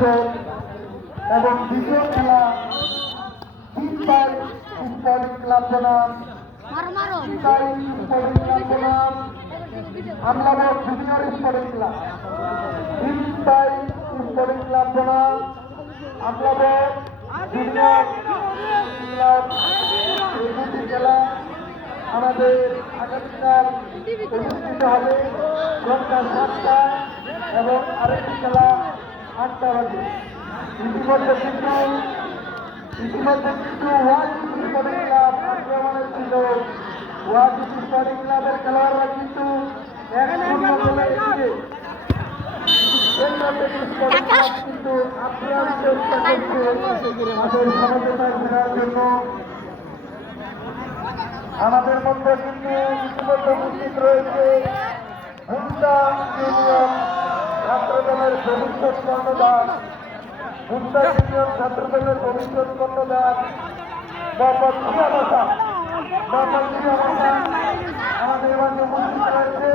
পরিষদ এবং দ্বিতীয় খেলা তিন বাই স্পোর্টিং ক্লাব বনাম ক্লাব বনাম আমলাবাদ জুনিয়র স্পোর্টিং ক্লাব। তিন স্পোর্টিং ক্লাব বনাম আমলাবাদ জুনিয়র ক্লাব। এই দুটি খেলা আমাদের আগামীকাল অনুষ্ঠিত হবে। সাতটা এবং আরেকটি খেলা আটটা বাজে ইতিমধ্যে কিন্তু ইতিমধ্যে কিন্তু ওয়াজি ছিল ওয়াজি ক্লাবের খেলোয়াড়রা কিন্তু ফেরার জন্য আমাদের মধ্যে কিন্তু রয়েছে ইউনিয়ন। ছাত্রদলের ভবিষ্যৎ কর্ণধার হুন্ডা ইউনিয়ন ছাত্রদলের ভবিষ্যৎ কর্ণধার মোহাম্মদ শিয়ামতা মোহাম্মদ শিয়ামতা আমাদের মাঝে উপস্থিত রয়েছে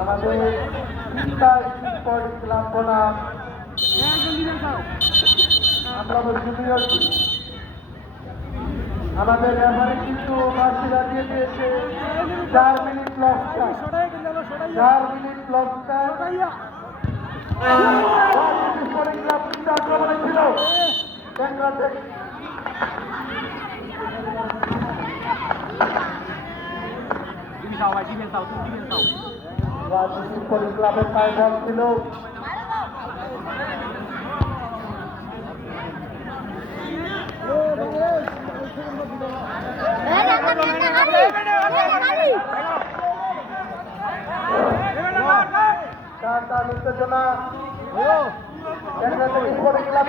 আমাদের তিনটা স্পোর্টিং ক্লাব বনাম সব আমরা জুনিয়র আমাদের রেফারি কিন্তু মাসি লাগিয়ে দিয়েছে। চার মিনিট সরাই চার মিনিট কিন্তু আক্রমণে ছিল। ক্লাবের পায়ে বল ছিল উত্তেজনা ক্লাব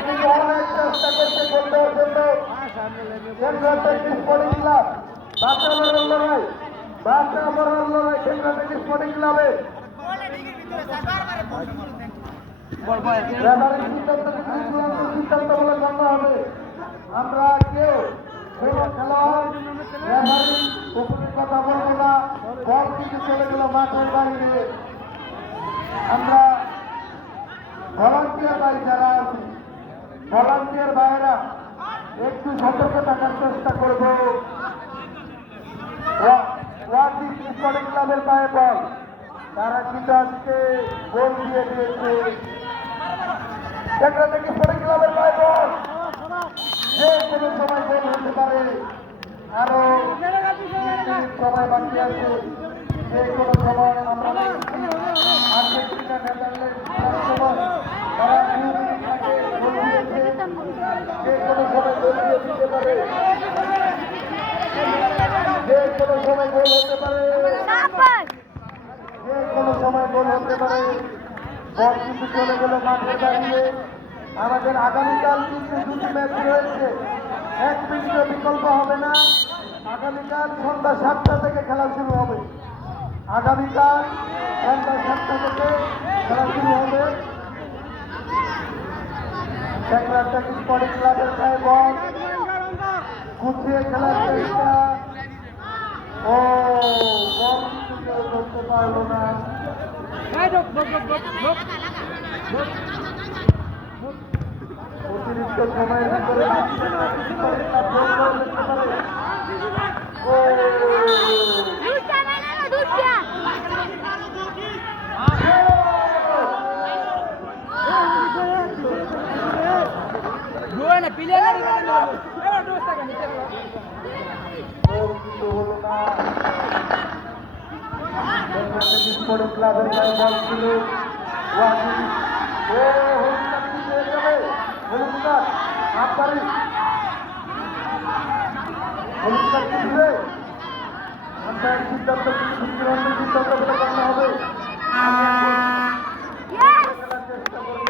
বাচ্চা মরার লড়াই থেকে স্পোর্টিং ক্লাবে রেফারির সিদ্ধান্ত কিন্তু চূড়ান্ত সিদ্ধান্ত বলে গণ্য হবে। আমরা কেউ খেলোয়াড় কথা বলব না। বল কিন্তু চলে গেল মাঠের বাইরে। আমরা ভলান্টিয়ার ভাই যারা আছি ভলান্টিয়ার ভাইয়েরা, একটু সতর্ক থাকার চেষ্টা করব। ওয়ার্ডি স্পোর্টিং ক্লাবের পায়ে বল। তারা কিন্তু আজকে গোল দিয়ে দিয়েছে। কেন্দ্র থেকে স্পোর্টিং ক্লাবের পায়ে বল। যে কোনো সময় গোল হতে পারে। আরও সময় বাকি আছে। যে কোনো সময় আমরা যে কোনো সময় দিতে পারে। কোনো সময় গোল হতে পারে। যে কোনো সময় গোল হতে পারে। বল কিন্তু চলে গেল মাঠে দাঁড়িয়ে। আমাদের আগামীকাল কিন্তু দুটি ম্যাচ রয়েছে। এক মিনিটও বিকল্প হবে না। আগামীকাল সন্ধ্যা সাতটা থেকে খেলা শুরু হবে। আগামীকাল সন্ধ্যা সাতটা থেকে খেলা শুরু হবে। ক্লাবের গুছিয়ে খেলার চেষ্টা। ও কিন্তু কেউ পারল না অতিরিক্ত সময়ের ভিতরে ও দুটা বানানো দুটা ডুবে না প্লেয়ার না এবার ডুবে থাকে নিচে গোল কিন্তু হলো না স্পোর্টিং ক্লাবের গায়ে বল ছিল ওয়াজি ও হলুদ কার্ড কিন্তু হয়ে যাবে হলুদ কার্ড আপারি হলুদ ক্লাবের গায়ে বল ছিল সিদ্ধান্ত সিদ্ধান্ত গণ্য হবে ইয়েস খেলার চেষ্টা করব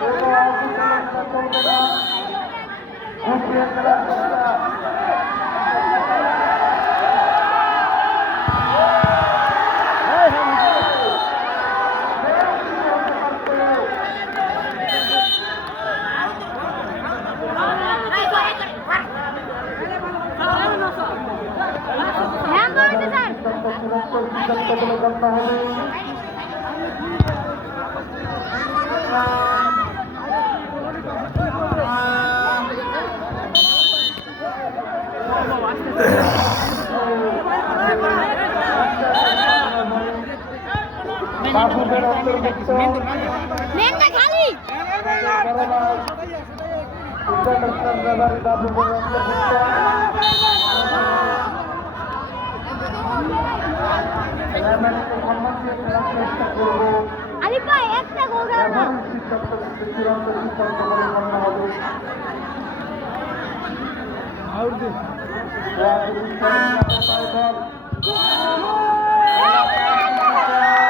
কোনো অসুবিধা চলবে না গুছিয়ে খেলার চেষ্টা সিদ্ধান্ত বলে গণ্য হবে খালি আরে ভাই একটা গোল দাও না।